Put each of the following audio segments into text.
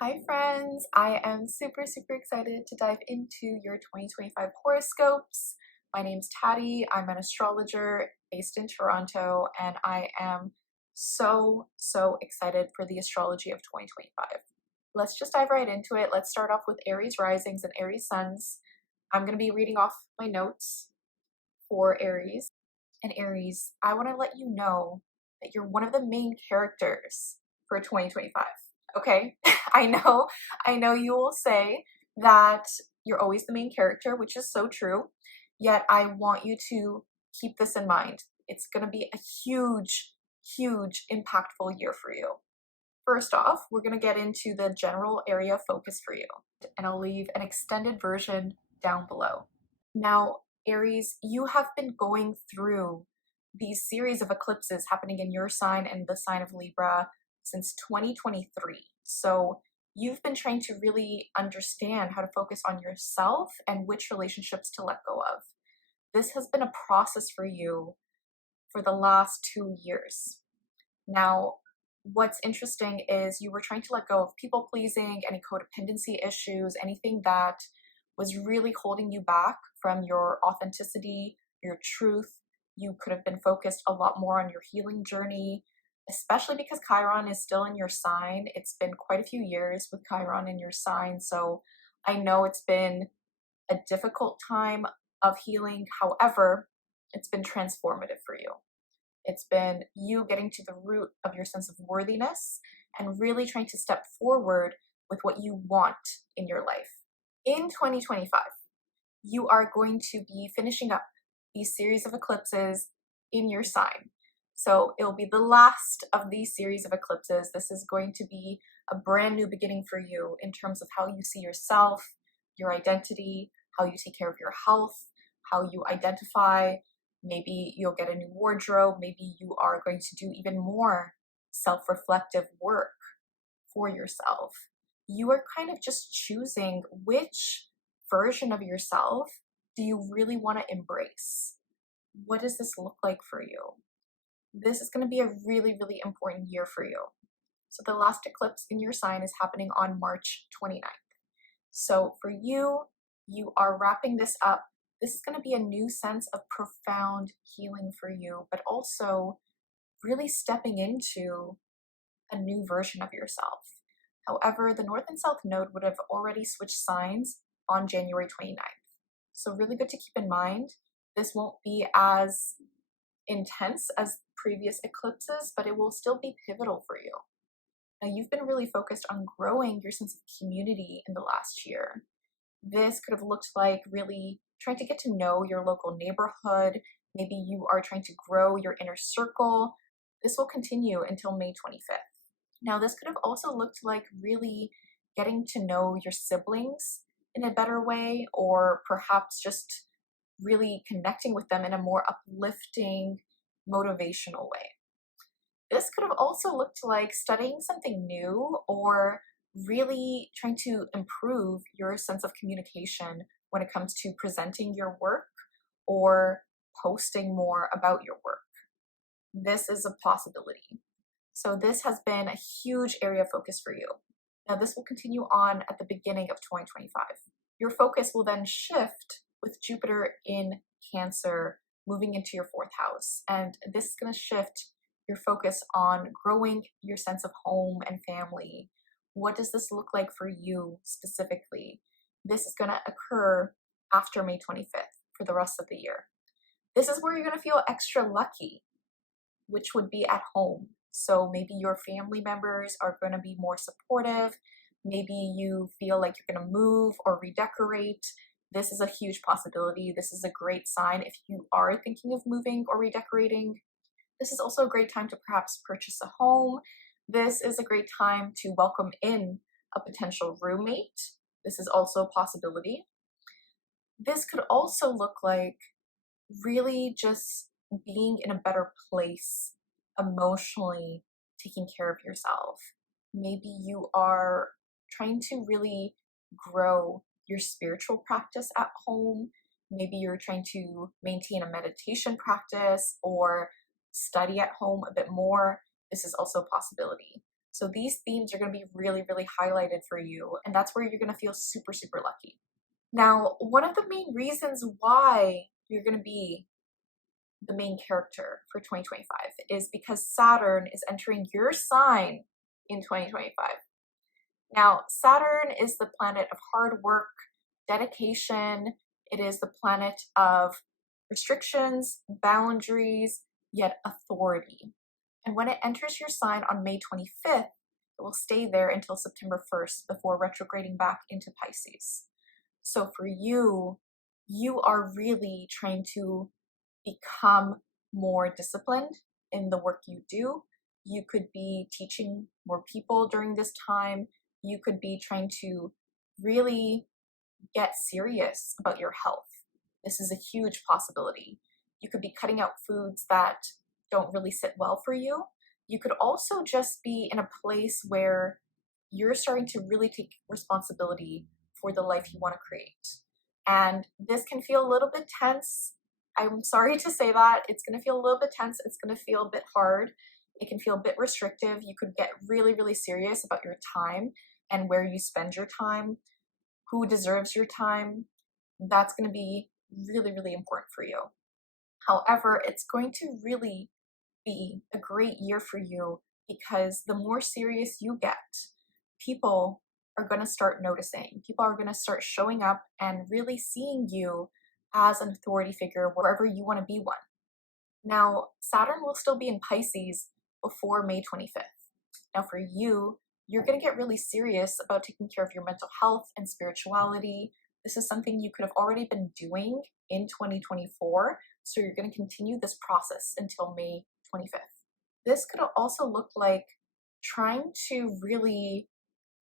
Hi friends, I am super excited to dive into your 2025 horoscopes. My name's Taddy, I'm an astrologer based in Toronto, and I am so excited for the astrology of 2025. Let's just dive right into it. Let's start off with Aries Risings and Aries Suns. I'm going to be reading off my notes for Aries. And Aries, I want to let you know that you're one of the main characters for 2025. Okay, I know you will say that you're always the main character, which is so true. Yet I want you to keep this in mind. It's going to be a huge impactful year for you. First off, we're going to get into the general area of focus for you, and I'll leave an extended version down below. Now, Aries, you have been going through these series of eclipses happening in your sign and the sign of Libra since 2023. So you've been trying to really understand how to focus on yourself and which relationships to let go of. This has been a process for you for the last 2 years. Now, what's interesting is you were trying to let go of people pleasing, any codependency issues, anything that was really holding you back from your authenticity, your truth. You could have been focused a lot more on your healing journey, especially because Chiron is still in your sign. It's been quite a few years with Chiron in your sign, so I know it's been a difficult time of healing. However, it's been transformative for you. It's been you getting to the root of your sense of worthiness and really trying to step forward with what you want in your life. In 2025, you are going to be finishing up these series of eclipses in your sign. So it'll be the last of these series of eclipses. This is going to be a brand new beginning for you in terms of how you see yourself, your identity, how you take care of your health, how you identify. Maybe you'll get a new wardrobe. Maybe you are going to do even more self-reflective work for yourself. You are kind of just choosing which version of yourself do you really want to embrace. What does this look like for you? This is going to be a really important year for you. So the last eclipse in your sign is happening on March 29th. So for you, you are wrapping this up. This is going to be a new sense of profound healing for you, but also really stepping into a new version of yourself. However, the North and South Node would have already switched signs on January 29th. So really good to keep in mind. This won't be as intense as previous eclipses, but it will still be pivotal for you. Now, you've been really focused on growing your sense of community in the last year. This could have looked like really trying to get to know your local neighborhood. Maybe you are trying to grow your inner circle. This will continue until May 25th. Now, this could have also looked like really getting to know your siblings in a better way, or perhaps just really connecting with them in a more uplifting, motivational way. This could have also looked like studying something new or really trying to improve your sense of communication when it comes to presenting your work or posting more about your work. This is a possibility. So this has been a huge area of focus for you. Now this will continue on at the beginning of 2025. Your focus will then shift with Jupiter in Cancer moving into your 4th house. And this is going to shift your focus on growing your sense of home and family. What does this look like for you specifically? This is going to occur after May 25th for the rest of the year. This is where you're going to feel extra lucky, which would be at home. So maybe your family members are going to be more supportive. Maybe you feel like you're going to move or redecorate. This is a huge possibility. This is a great sign if you are thinking of moving or redecorating. This is also a great time to perhaps purchase a home. This is a great time to welcome in a potential roommate. This is also a possibility. This could also look like really just being in a better place emotionally, taking care of yourself. Maybe you are trying to really grow your spiritual practice at home. Maybe you're trying to maintain a meditation practice or study at home a bit more. This is also a possibility. So these themes are going to be really, really highlighted for you, and that's where you're going to feel super, super lucky. Now, one of the main reasons why you're going to be the main character for 2025 is because Saturn is entering your sign in 2025. Now, Saturn is the planet of hard work, dedication. It is the planet of restrictions, boundaries, yet authority. And when it enters your sign on May 25th, it will stay there until September 1st before retrograding back into Pisces. So for you, you are really trying to become more disciplined in the work you do. You could be teaching more people during this time. You could be trying to really get serious about your health. This is a huge possibility. You could be cutting out foods that don't really sit well for you. You could also just be in a place where you're starting to really take responsibility for the life you want to create. And this can feel a little bit tense. I'm sorry to say that. It's going to feel a little bit tense. It's going to feel a bit hard. It can feel a bit restrictive. You could get really, really serious about your time and where you spend your time, who deserves your time. That's going to be really, really important for you. However, it's going to really be a great year for you because the more serious you get, people are going to start noticing. People are going to start showing up and really seeing you as an authority figure wherever you want to be one. Now, Saturn will still be in Pisces before May 25th. Now, for you, you're going to get really serious about taking care of your mental health and spirituality. This is something you could have already been doing in 2024, so you're going to continue this process until May 25th. This could also look like trying to really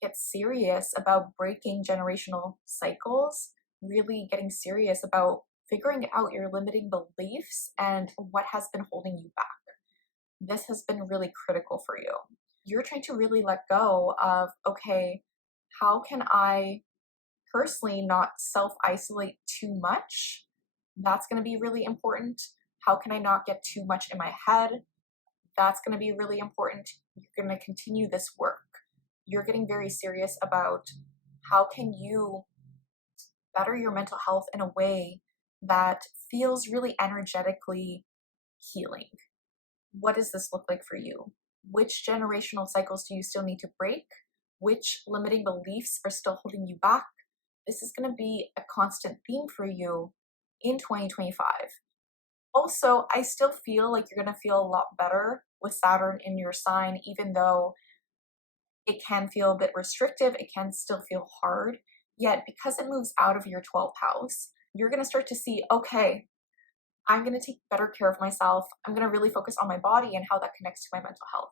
get serious about breaking generational cycles, really getting serious about figuring out your limiting beliefs and what has been holding you back. This has been really critical for you. You're trying to really let go of, okay, how can I personally not self-isolate too much? That's going to be really important. How can I not get too much in my head? That's going to be really important. You're going to continue this work. You're getting very serious about how can you better your mental health in a way that feels really energetically healing. What does this look like for you? Which generational cycles do you still need to break? Which limiting beliefs are still holding you back? This is going to be a constant theme for you in 2025. Also, I still feel like you're going to feel a lot better with Saturn in your sign, even though it can feel a bit restrictive, it can still feel hard. Yet, because it moves out of your 12th house, you're going to start to see, okay, I'm going to take better care of myself. I'm going to really focus on my body and how that connects to my mental health.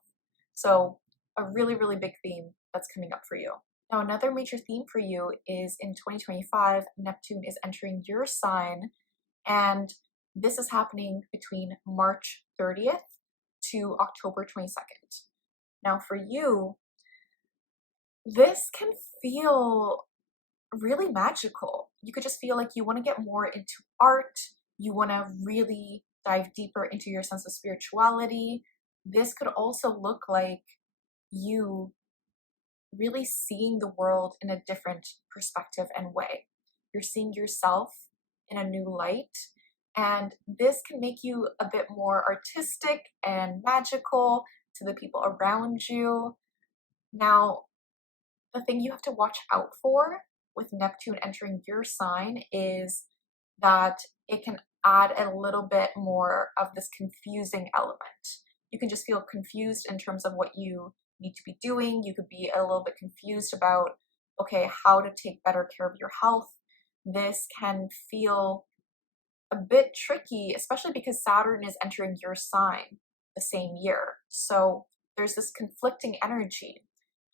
So a really, really big theme that's coming up for you. Now, another major theme for you is in 2025, Neptune is entering your sign, and this is happening between March 30th to October 22nd. Now, for you, this can feel really magical. You could just feel like you want to get more into art. You want to really dive deeper into your sense of spirituality. This could also look like you really seeing the world in a different perspective and way. You're seeing yourself in a new light, and this can make you a bit more artistic and magical to the people around you. Now, the thing you have to watch out for with Neptune entering your sign is that it can add a little bit more of this confusing element. You can just feel confused in terms of what you need to be doing. You could be a little bit confused about, okay, how to take better care of your health. This can feel a bit tricky, especially because Saturn is entering your sign the same year. So there's this conflicting energy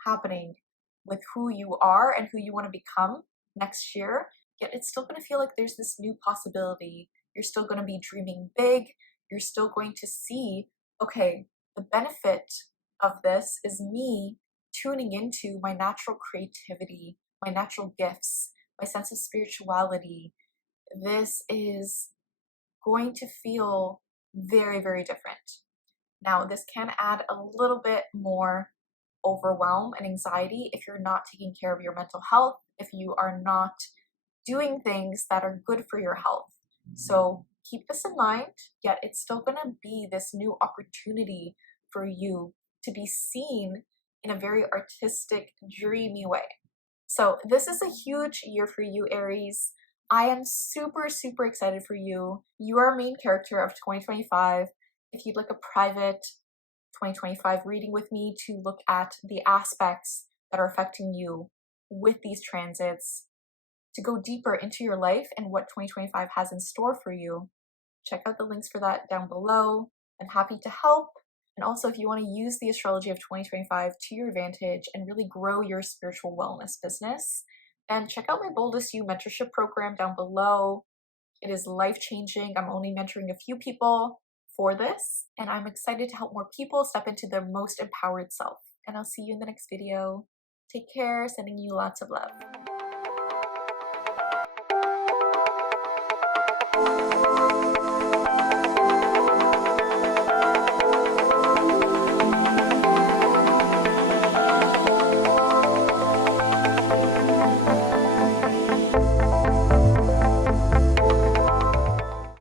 happening with who you are and who you want to become next year, yet it's still going to feel like there's this new possibility. You're still going to be dreaming big. You're still going to see, okay, the benefit of this is me tuning into my natural creativity, my natural gifts, my sense of spirituality. This is going to feel very, very different. Now, this can add a little bit more overwhelm and anxiety if you're not taking care of your mental health, if you are not doing things that are good for your health. So keep this in mind, yet it's still going to be this new opportunity for you to be seen in a very artistic, dreamy way. So this is a huge year for you, Aries. I am super, super excited for you. You are a main character of 2025. If you'd like a private 2025 reading with me to look at the aspects that are affecting you with these transits, to go deeper into your life and what 2025 has in store for you, check out the links for that down below. I'm happy to help. And also, if you want to use the astrology of 2025 to your advantage and really grow your spiritual wellness business, then check out my Boldest You mentorship program down below. It is life-changing. I'm only mentoring a few people for this, and I'm excited to help more people step into their most empowered self. And I'll see you in the next video. Take care, sending you lots of love.